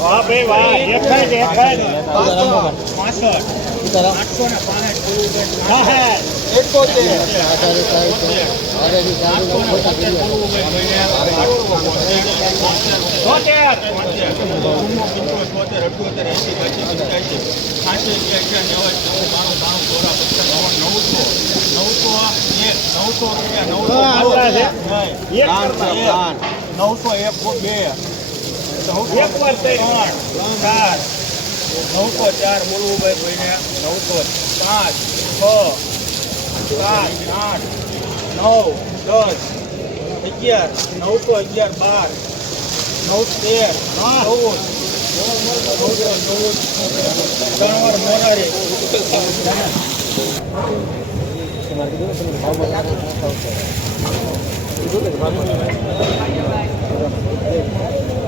વાહ ભાઈ વાહ દેખાય દેખાય 904 બોલવું ભાઈ ભાઈને 905 6 7 8 9 10 11 911 12 9 13 14